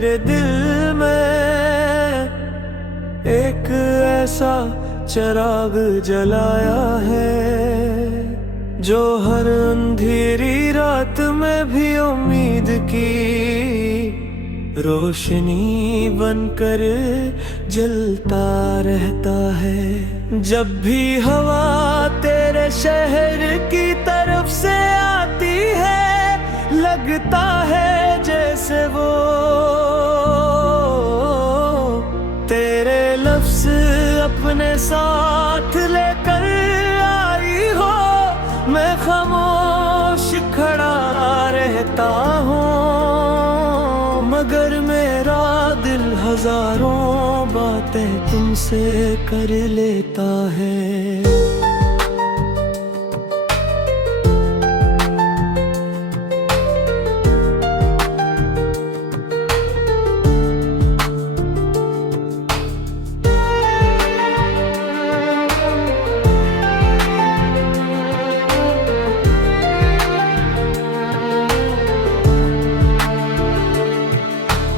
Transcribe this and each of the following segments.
मेरे दिल में एक ऐसा चिराग जलाया है जो हर अंधेरी रात में भी उम्मीद की रोशनी बनकर जलता रहता है। जब भी हवा तेरे शहर की तरफ से आती है लगता है जैसे वो तेरे लफ्ज़ अपने साथ लेकर आई हो। मैं खामोश खड़ा रहता हूँ मगर मेरा दिल हजारों बातें तुमसे कर लेता है।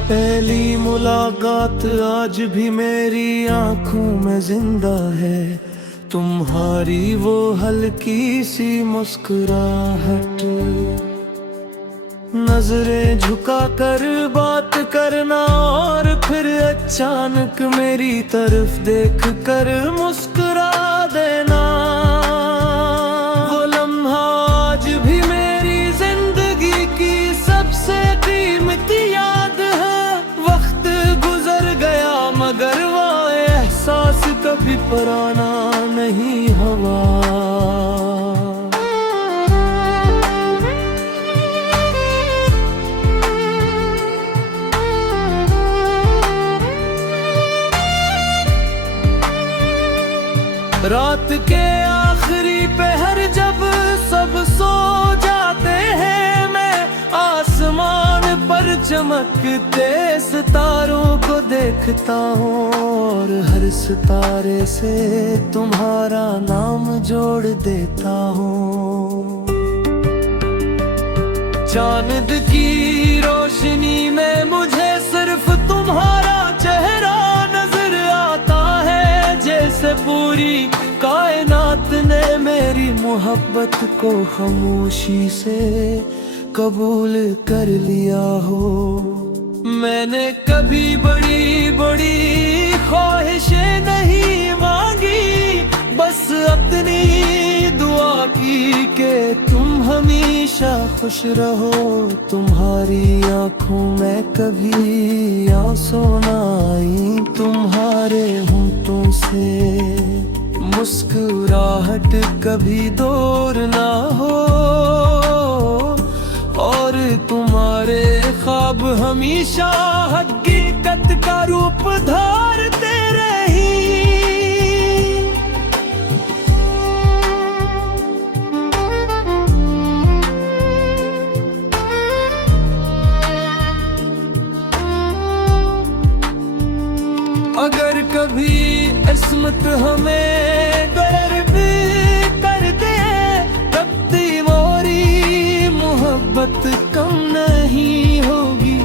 पहली मुलाकात आज भी मेरी आंखों में जिंदा है। तुम्हारी वो हल्की सी मुस्कुराहट, नजरें झुका कर बात करना और फिर अचानक मेरी तरफ देख कर मुस्कुरा देना। वो लम्हा आज भी मेरी जिंदगी की सबसे कीमती याद है। वक्त गुजर गया मगर वो एहसास कभी पुराना नहीं हुआ। रात के आखिरी पहर जब सब सो जाते हैं मैं आसमान पर चमकते सितारों को देखता हूँ और हर सितारे से तुम्हारा नाम जोड़ देता हूँ। चांद की रोशनी में मुझे सिर्फ तुम्हारा चेहरा नजर आता है जैसे पूरी कायनात ने मेरी मोहब्बत को खामोशी से कबूल कर लिया हो। मैंने कभी बड़ी बड़ी ख्वाहिशें नहीं मांगी, बस अपनी दुआ की कि तुम हमेशा खुश रहो। तुम्हारी आंखों में कभी आंसू ना आई, तुम्हारे होंठों से मुस्कुराहट कभी दूर ना हो और तुम्हारे ख्वाब हमेशा हकीकत का रूप धारते रही। अगर कभी किस्मत हमें गर्व कर दे तब तुम्हारी मोहब्बत कम नहीं होगी।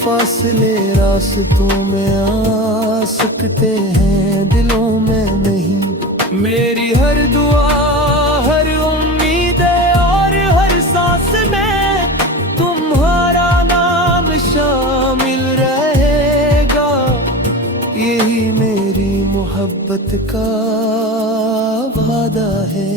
फासले रास्तों में आ सकते हैं दिलों में नहीं। मेरी हर दुआ हर उम्मीद और हर सांस में तुम्हारा नाम शामिल रहेगा। यही मेरी मोहब्बत का वादा है।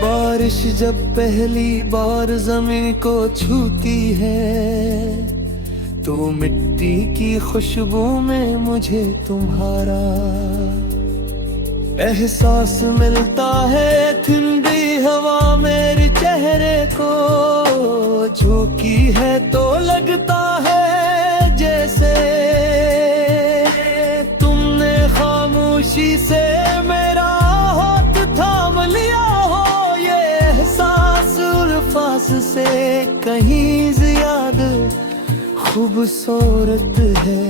बारिश जब पहली बार जमीन को छूती है तो मिट्टी की खुशबू में मुझे तुम्हारा एहसास मिलता है। ठंडी हवा मेरे चेहरे को झोंकी है तो लगता है जैसे तुमने खामोशी से मेरा हाथ थाम लिया हो। ये एहसास उल्फास से कहीं ज्यादा खूबसूरत है।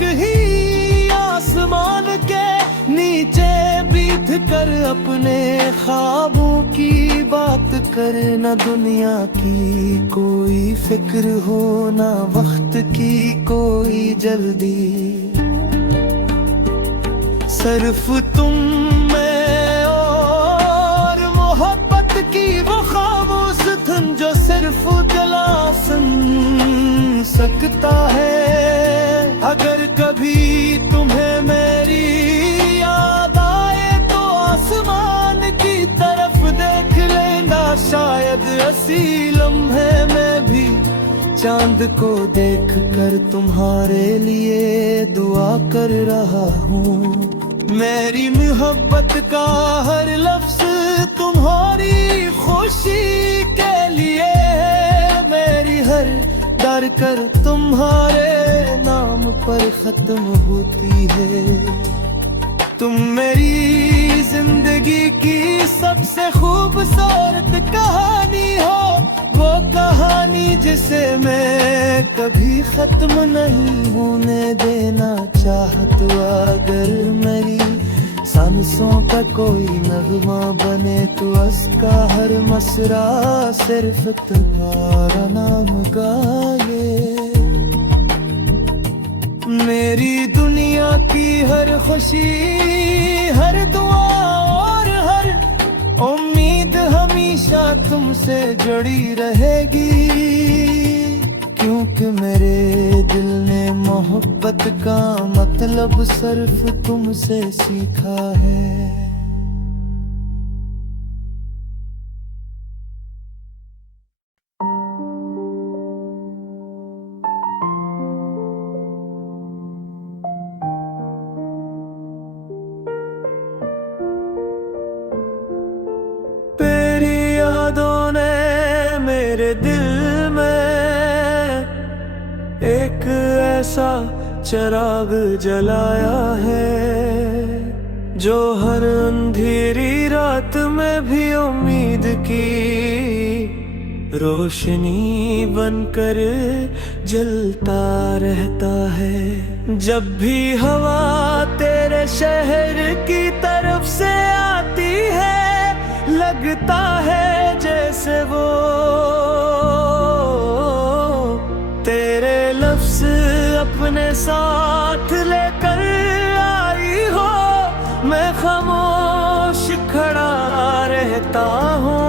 एक ही आसमान के नीचे बैठ कर अपने ख्वाबों की बात करे। न दुनिया की कोई फिक्र हो, ना वक्त की कोई जल्दी, सिर्फ तुम में और मोहब्बत की वो खामोश धुन जो सिर्फ दिला सुन सकता है। अगर कभी तुम्हें मेरी याद आए तो आसमान की तरफ देख लेना, शायद ऐसी लम्हे में भी चांद को देख कर तुम्हारे लिए दुआ कर रहा हूँ। मेरी मोहब्बत का हर लफ्ज तुम्हारी खुशी के लिए है, मेरी हर डर कर तुम्हारे नाम पर खत्म होती है। तुम मेरी जिंदगी की सबसे खूबसूरत कहानी हो, वो कहानी जिसे मैं कभी खत्म नहीं होने देना चाहता। अगर मेरी सांसों का कोई नगमा बने तो उसका हर मसरा सिर्फ तुम्हारा नाम गाए। मेरी दुनिया की हर खुशी, हर दुआ और हर उम्मीद हमेशा तुमसे जुड़ी रहेगी, क्योंकि मेरे दिल ने मोहब्बत का मतलब सिर्फ तुमसे सीखा है। तेरी यादों ने मेरे दिल में एक ऐसा चिराग जलाया है, जो हर अंधेरी रात में भी उम्मीद की रोशनी बनकर जलता रहता है। जब भी हवा तेरे शहर की तरफ से आती है, लगता है जैसे वो तेरे लफ्ज़ अपने साथ लेकर आई हो। मैं खामोश खड़ा रहता हूँ,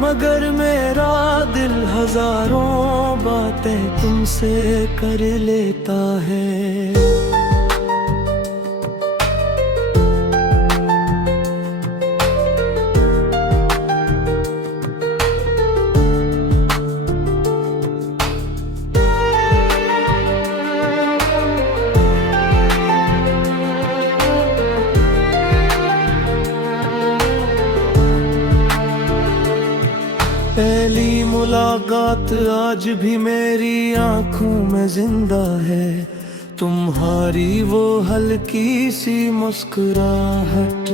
मगर मेरा दिल हजारों बातें तुमसे कर लेता है। पहली मुलाकात आज भी मेरी आंखों में जिंदा है, तुम्हारी वो हल्की सी मुस्कुराहट,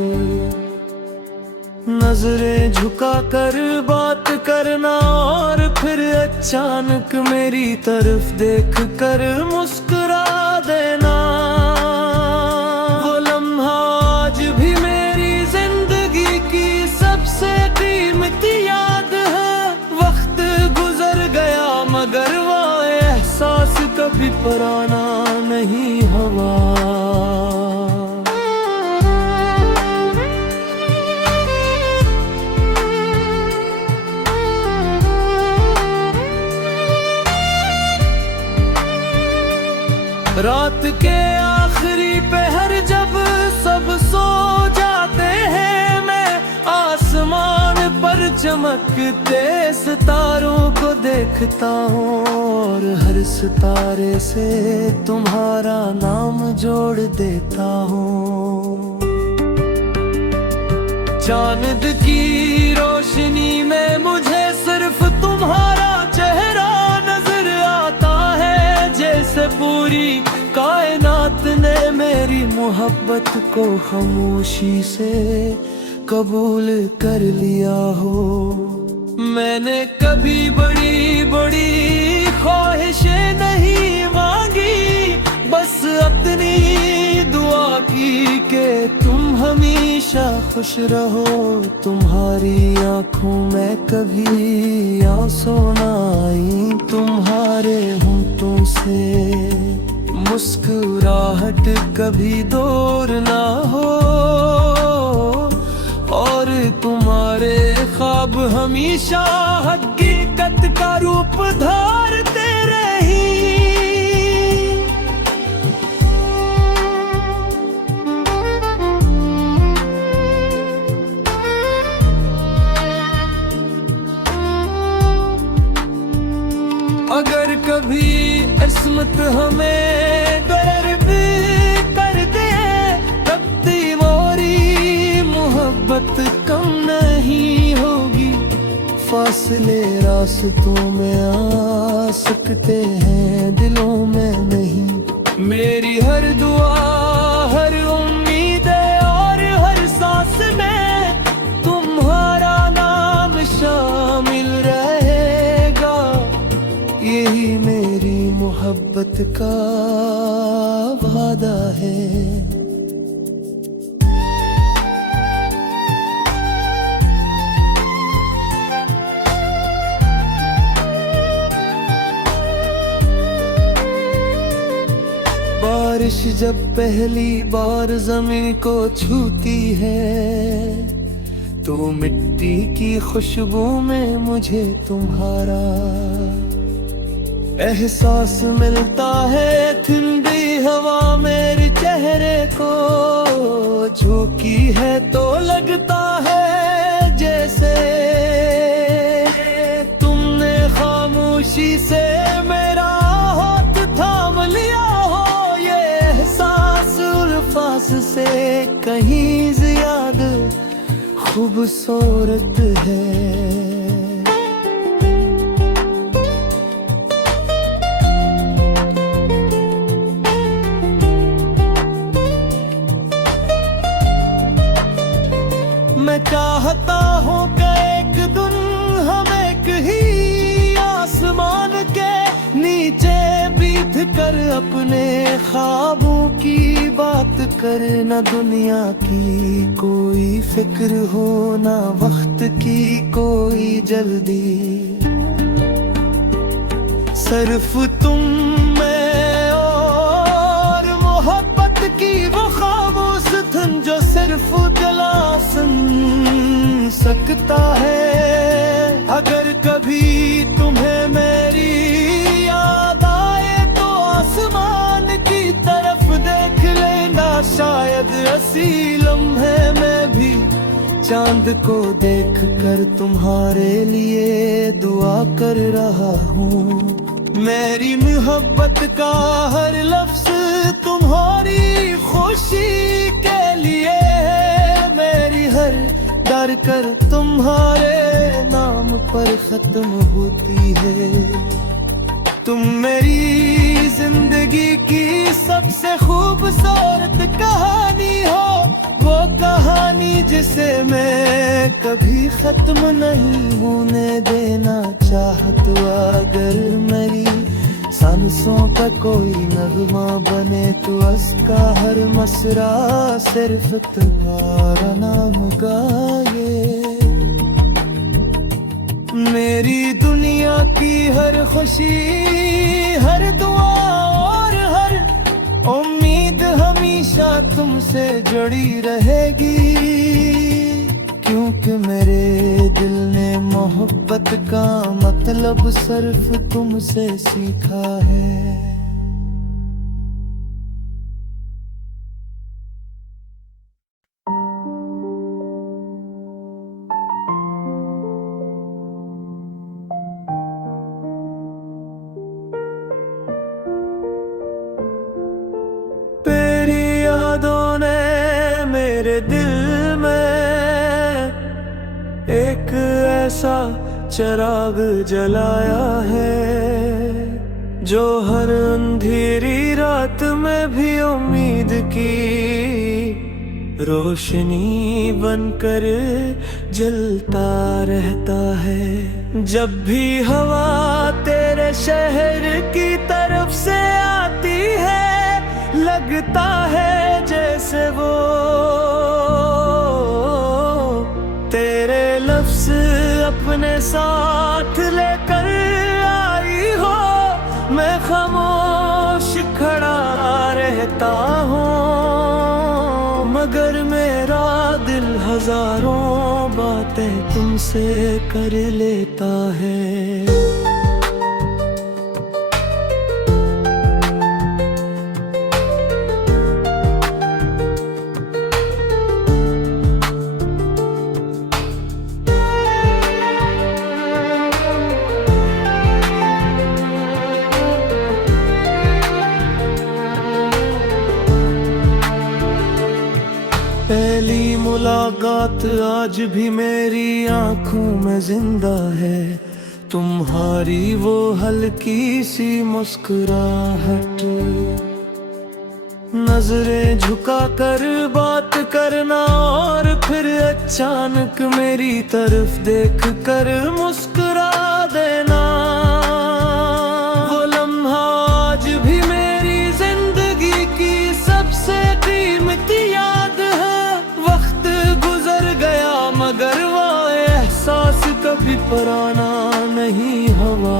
नजरें झुका कर बात करना और फिर अचानक मेरी तरफ देख कर मुस्कुरा देना। वो लम्हा आज भी मेरी जिंदगी की सबसे कीमती याद है। वक्त गुजर गया मगर वो एहसास कभी पुराना नहीं हुआ। रात के आखिरी पहर जब सब सो जाते हैं, मैं आसमान पर चमकते सितारों को देखता हूँ और हर सितारे से तुम्हारा नाम जोड़ देता हूँ। चांद की रोशनी में मुझे सिर्फ तुम्हारा चेहरा नजर आता है, जैसे पूरी कायनात ने मेरी मोहब्बत को खामोशी से कबूल कर लिया हो। मैंने कभी बड़ी बड़ी ख्वाहिशें नहीं मांगी, हमेशा खुश रहो। तुम्हारी आंखों में कभी आंसू ना आई, तुम्हारे होंठों से मुस्कुराहट कभी दूर ना हो, और तुम्हारे ख्वाब हमेशा हकीकत का रूप धारते रही। अगर कभी किस्मत हमें गैर भी कर दे, तब तुम्हारी मोहब्बत कम नहीं होगी। फासले रास्तों में आ सकते हैं, दिलों में नहीं। मेरी हर दुआ, हर उम्मीद और हर सांस में तुम्हारा नाम शामिल रहेगा। यही मेरी मोहब्बत का वादा है। बारिश जब पहली बार जमीन को छूती है, तो मिट्टी की खुशबू में मुझे तुम्हारा एहसास मिलता है। ठंडी हवा मेरे चेहरे को झोंकी है, तो लगता है जैसे तुमने खामोशी से मेरा हाथ थाम लिया हो। ये एहसास उल्फास से कहीं ज्यादा खूबसूरत है। मैं चाहता हूँ कि एक दिन हम एक ही आसमान के नीचे बैठ कर अपने ख्वाबों की बात करे। न दुनिया की कोई फिक्र हो, ना वक्त की कोई जल्दी। सिर्फ तुम, मैं और मोहब्बत की वो खामोश धुन जो सिर्फ जला सकता है। अगर कभी तुम्हें मेरी याद आए, तो आसमान की तरफ देख लेना। शायद ऐसी लम्हे में भी चांद को देख कर तुम्हारे लिए दुआ कर रहा हूँ। मेरी मोहब्बत का हर लफ्ज तुम्हारी खुशी के लिए है। मेरी हर डर कर तुम्हारे नाम पर खत्म होती है। तुम मेरी जिंदगी की सबसे खूबसूरत कहानी हो, वो कहानी जिसे मैं कभी खत्म नहीं होने देना चाहता। अगर मेरी सांसों का कोई नगमा बने, तो उसका हर मसरा सिर्फ तुम्हारा नाम गाए। मेरी दुनिया की हर खुशी, हर दुआ और हर उम्मीद हमेशा तुमसे जुड़ी रहेगी। क्योंकि मेरे दिल ने मोहब्बत का मतलब सिर्फ तुमसे सीखा है। तेरी यादों ने मेरे दिल में एक ऐसा चिराग जलाया है, जो हर अंधेरी रात में भी उम्मीद की रोशनी बनकर जलता रहता है। जब भी हवा तेरे शहर की तरफ से आती है, लगता है जैसे वो साथ लेकर आई हो, मैं खामोश खड़ा रहता हूँ, मगर मेरा दिल हजारों बातें तुमसे कर लेता है। पहली मुलाकात आज भी मेरी आंखों में जिंदा है, तुम्हारी वो हल्की सी मुस्कुराहट, नजरें झुका कर बात करना और फिर अचानक मेरी तरफ देख कर मुस्कुरा देना। वो लम्हा आज भी मेरी जिंदगी की सबसे कीमती याद है। वक्त गुजर गया मगर वो एहसास कभी पुराना नहीं हुआ।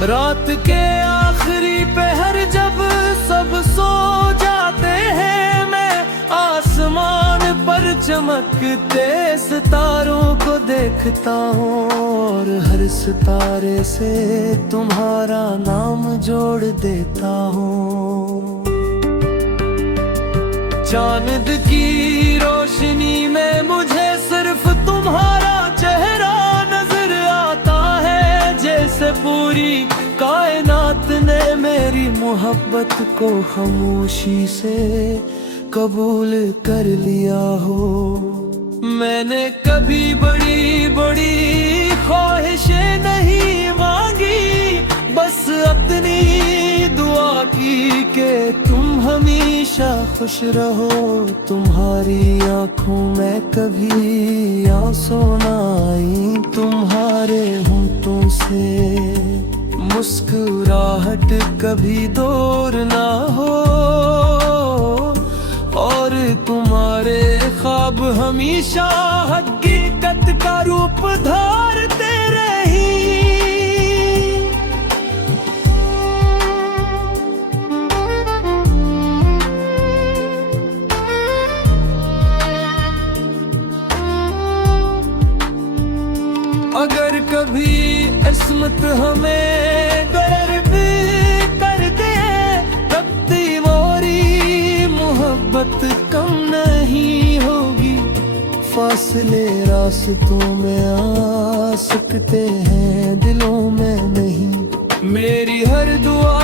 रात के आखिरी पहर जब सब सो जाते हैं, मैं आसमान पर चमकते सितारों को देखता हूँ और हर सितारे से तुम्हारा नाम जोड़ देता हूँ। चांद की रोशनी में मुझे सिर्फ तुम्हारा चेहरा नजर आता है, जैसे पूरी कायनात ने मेरी मोहब्बत को खामोशी से कबूल कर लिया हो। मैंने कभी बड़ी बड़ी ख्वाहिशें नहीं मांगी, बस अपनी दुआ की कि तुम हमेशा खुश रहो। तुम्हारी आंखों में कभी आंसू ना आई, तुम्हारे होंठों से मुस्कुराहट कभी दूर ना हो, और तुम्हारे ख्वाब हमेशा हकीकत का रूप धारते रही। अगर कभी किस्मत हमें गर्व कर दे, तब तुम्हारी मोहब्बत कम नहीं होगी। फासले रास्तों में आ सकते हैं, दिलों में नहीं। मेरी हर दुआ,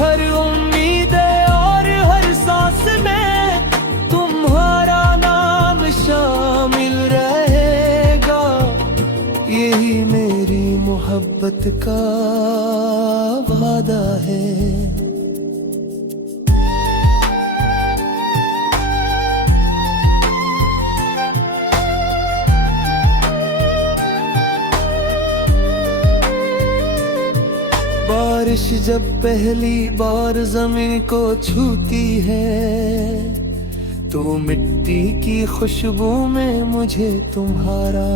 हर उम्मीद और हर सांस में तुम्हारा नाम शामिल रहेगा। यही मेरी मोहब्बत का वादा है। बारिश जब पहली बार जमीन को छूती है, तो मिट्टी की खुशबू में मुझे तुम्हारा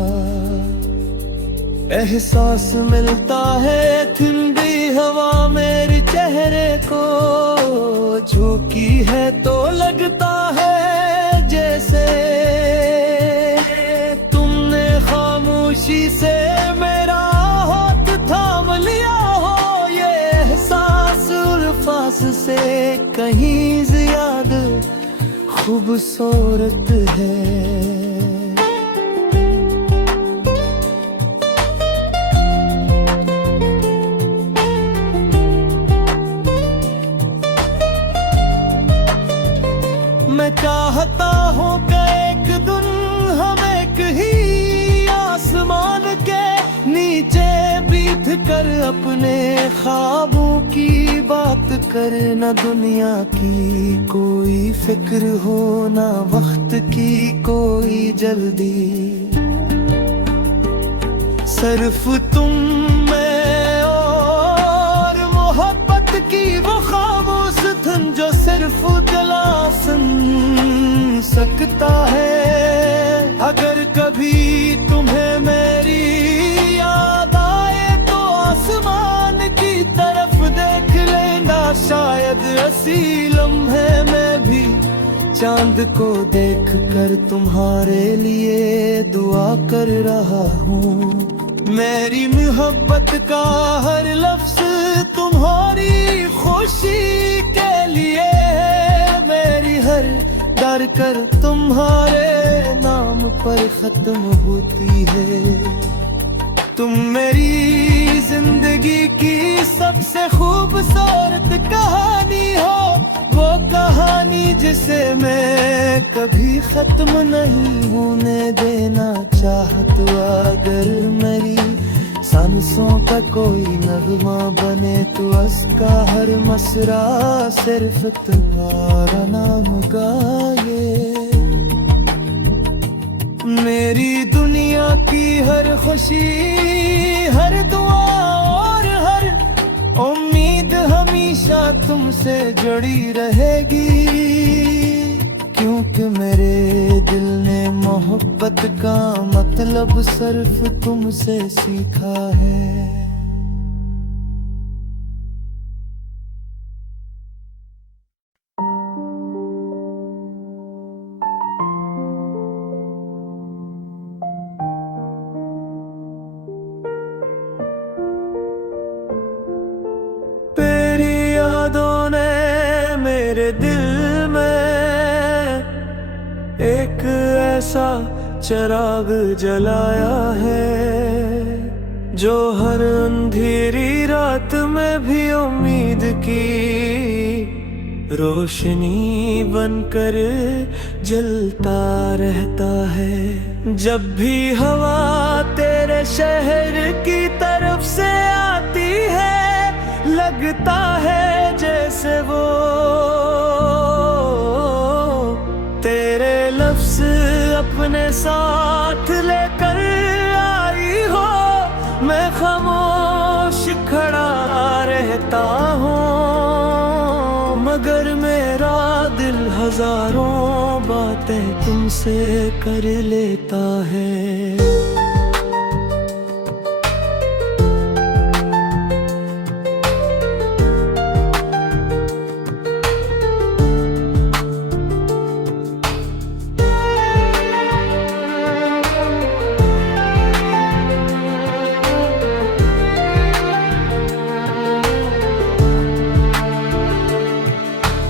एहसास मिलता है। ठंडी हवा मेरे चेहरे को झोंकी है तो लगता है जैसे तुमने खामोशी से मेरा हाथ थाम लिया हो। ये एहसास उल्फास से कहीं ज्यादा खूबसूरत है। मैं चाहता हूँ कि एक दिन हम एक ही आसमान के नीचे बैठ कर अपने ख्वाबों की बात करे। न दुनिया की कोई फिक्र हो, ना वक्त की कोई जल्दी, सिर्फ तुम, मैं जो सिर्फ जला सकता है। अगर कभी तुम्हें मेरी याद आए तो आसमान की तरफ देख लेना, शायद ऐसी लम्हे में भी चांद को देख कर तुम्हारे लिए दुआ कर रहा हूँ। मेरी मोहब्बत का हर लफ्ज तुम्हारी खुशी के लिए, मेरी हर डर कर तुम्हारे नाम पर खत्म होती है। तुम मेरी जिंदगी की सबसे खूबसूरत कहानी हो, वो कहानी जिसे मैं कभी खत्म नहीं होने देना चाहता। अगर मेरी सांसों का कोई नगमा बने तो उसका हर मसरा सिर्फ तुम्हारा नाम गाए। मेरी दुनिया की हर खुशी, हर दुआ और हर उम्मीद हमेशा तुमसे जुड़ी रहेगी, क्योंकि मेरे दिल ने मोहब्बत का मतलब सिर्फ तुमसे सीखा है। तेरी यादों ने मेरे दिल में एक ऐसा चिराग जलाया है, जो हर अंधेरी रात में भी उम्मीद की रोशनी बनकर जलता रहता है। जब भी हवा तेरे शहर की तरफ से आती है, लगता है जैसे वो तेरे लफ्ज़ अपने साथ लेकर आई हो। मैं खामोश खड़ा रहता हूँ, मगर मेरा दिल हजारों बातें तुमसे कर लेता है।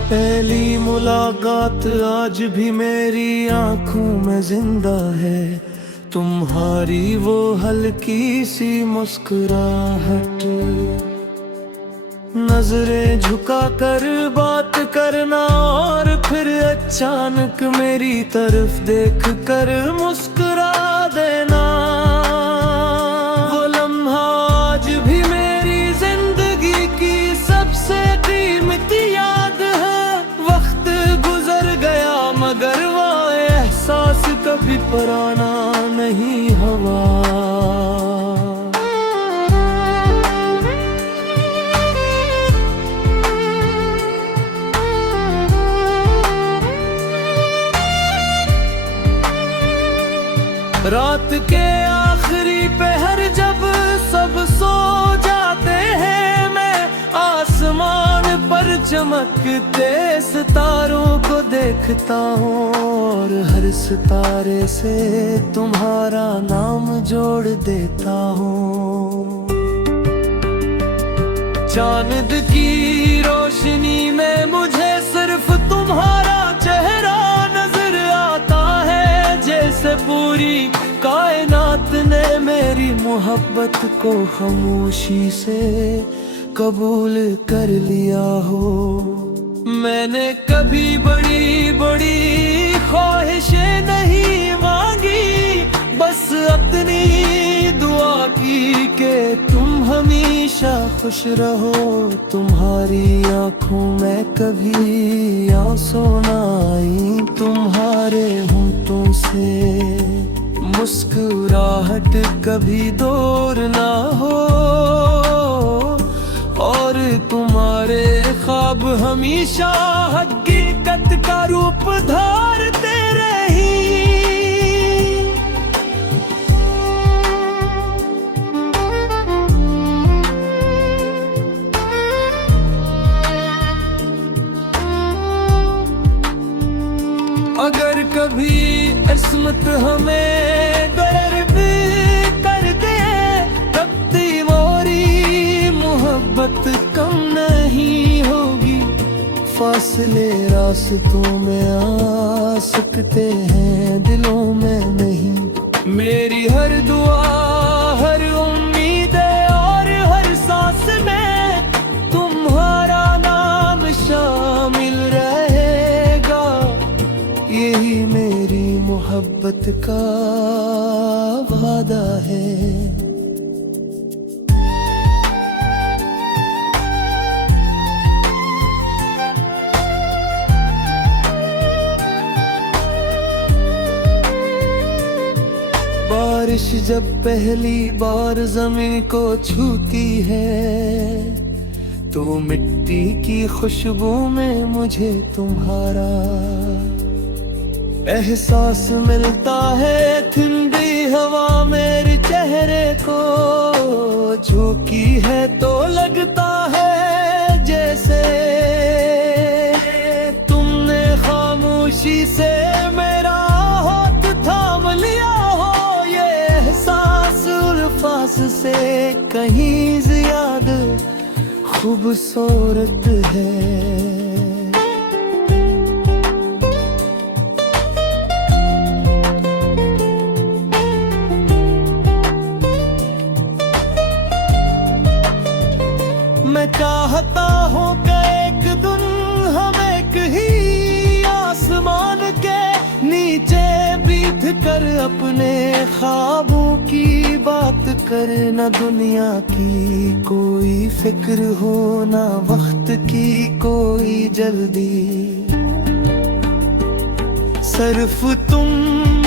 पहली मुलाकात आज भी मेरी आंखों में जिंदा है, तुम्हारी वो हल्की सी मुस्कुराहट, नजरें झुका कर बात करना और फिर अचानक मेरी तरफ देख कर मुस्कुरा देना। वो लम्हा आज भी मेरी जिंदगी की सबसे कीमती याद है। वक्त गुजर गया मगर वो एहसास कभी पुराना नहीं हुआ। रात के आखिरी पहर जब सब सो जाते हैं, मैं आसमान पर चमकते सितारों को देखता हूँ और हर सितारे से तुम्हारा नाम जोड़ देता हूँ। चांद की रोशनी में मुझे सिर्फ तुम्हारा चेहरा नजर आता है, जैसे पूरी कायनात ने मेरी मोहब्बत को खामोशी से कबूल कर लिया हो। मैंने कभी बड़ी बड़ी ख्वाहिशें नहीं मांगी, बस अपनी दुआ की कि तुम हमेशा खुश रहो। तुम्हारी आंखों में कभी आंसू ना आई, तुम्हारे होंठों से मुस्कुराहट कभी दूर ना हो, और तुम्हारे ख्वाब ख्वाब हमेशा हकीकत का रूप धारते रही। अगर कभी किस्मत हमें गर्व कर दे, तब तुम्हारी मोहब्बत कम नहीं होगी। फासले रास्तों में आ सकते हैं, दिलों में नहीं। मेरी हर दुआ, हर उम्मीद और हर सांस में तुम्हारा नाम शामिल रहेगा। यही मेरी मोहब्बत का वादा है। बारिश जब पहली बार जमीन को छूती है, तो मिट्टी की खुशबू में मुझे तुम्हारा एहसास मिलता है। ठंडी हवा मेरे चेहरे को झोंकी है, तो लगता है जैसे तुमने खामोशी से मेरा हाथ थाम लिया हो। ये एहसास उल्फास से कहीं ज्यादा खूबसूरत है। मैं चाहता हूँ कि एक दिन हम एक ही आसमान के नीचे बैठ कर अपने ख्वाबों की बात करे। न दुनिया की कोई फिक्र हो, ना वक्त की कोई जल्दी। सिर्फ तुम,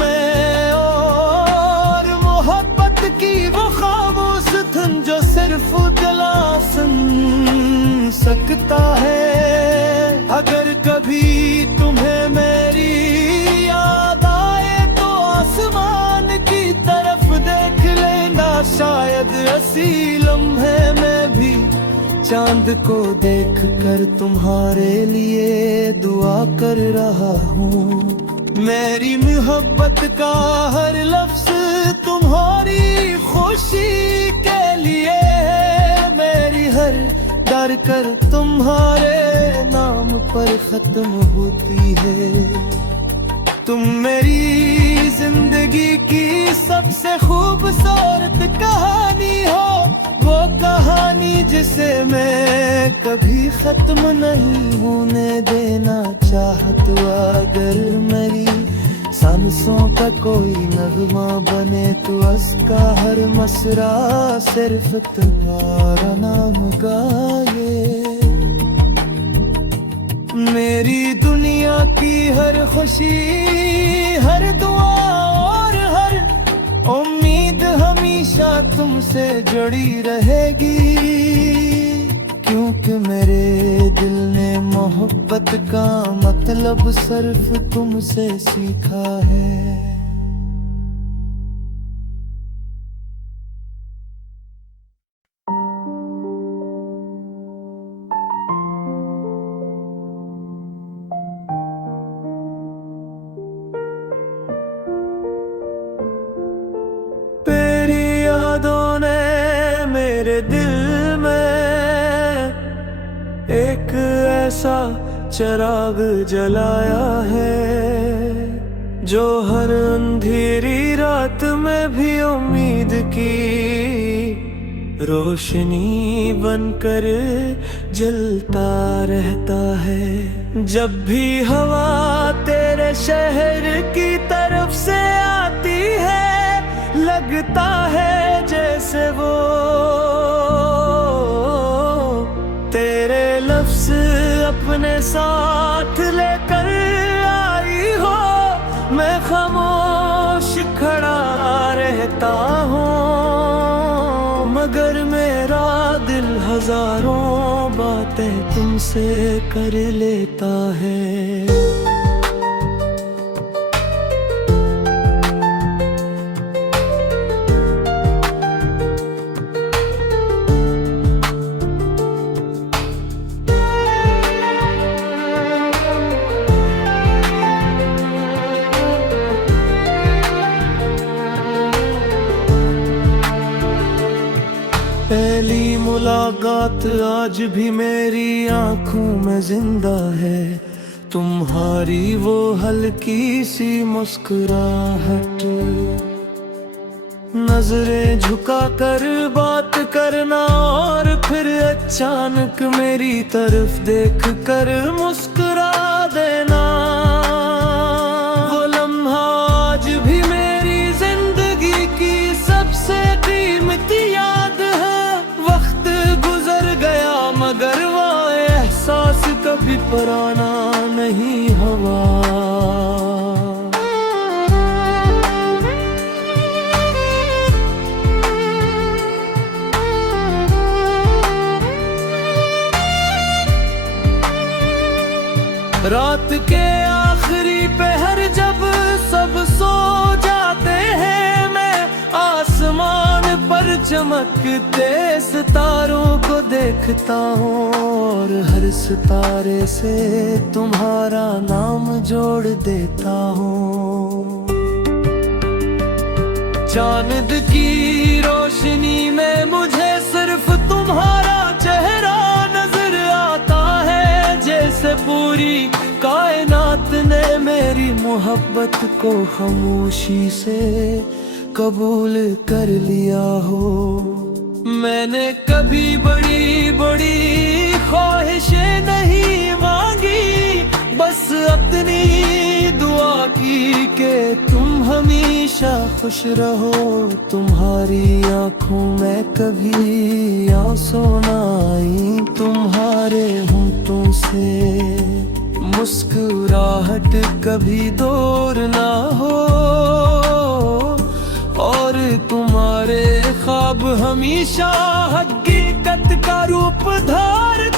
मैं और मोहब्बत की वो खामोश धुन जो सिर्फ दिला सुन सकता है। अगर कभी तुम्हें मेरी याद आए, तो आसमान की तरफ देख लेना। शायद ऐसी लम्हे में भी चांद को देख कर तुम्हारे लिए दुआ कर रहा हूँ। मेरी मोहब्बत का हर लफ्ज तुम्हारी खुशी के लिए है। मेरी हर डर कर तुम्हारे नाम पर खत्म होती है। तुम मेरी जिंदगी की सबसे खूबसूरत कहानी हो, वो कहानी जिसे मैं कभी खत्म नहीं होने देना चाहता। अगर मेरी सांसों का कोई नगमा बने, तो उसका हर मसरा सिर्फ तुम्हारा नाम गाए। मेरी दुनिया की हर खुशी, हर दुआ और हर उम्मीद हमेशा तुमसे जुड़ी रहेगी। क्योंकि मेरे दिल ने मोहब्बत का मतलब सिर्फ तुमसे सीखा है। तेरी यादों ने मेरे दिल में एक ऐसा चिराग जलाया है, जो हर अंधेरी रात में भी उम्मीद की रोशनी बनकर जलता रहता है। जब भी हवा तेरे शहर की तरफ से आती है, लगता है जैसे वो तेरे लफ्ज़ अपने साथ लेकर आई हो। मैं खामोश खड़ा रहता हूँ, मगर मेरा दिल हजारों बातें तुमसे कर लेता है। पहली मुलाकात आज भी मेरी आंखों में जिंदा है, तुम्हारी वो हल्की सी मुस्कुराहट। नजरें झुका कर बात करना और फिर अचानक मेरी तरफ देख कर मुस्कुरा देना। वो लम्हा आज भी मेरी जिंदगी की सबसे कीमती याद है। वक्त गुजर गया मगर वो एहसास कभी पुराना नहीं हुआ। रात के आखिरी पहर जब सब सो जाते हैं, मैं आसमान पर चमकते सितारों को देखता हूँ और हर सितारे से तुम्हारा नाम जोड़ देता हूँ। चांद की रोशनी में मुझे सिर्फ तुम्हारा चेहरा नजर आता है, जैसे पूरी कायनात ने मेरी मोहब्बत को खामोशी से कबूल कर लिया हो। मैंने कभी बड़ी बड़ी ख्वाहिशें नहीं मांगी, बस अपनी दुआ की कि तुम हमेशा खुश रहो। तुम्हारी आंखों में कभी आंसू ना आई, तुम्हारे होंठों से मुस्कुराहट कभी दूर ना हो, और तुम्हारे ख्वाब हमेशा हकीकत का रूप धार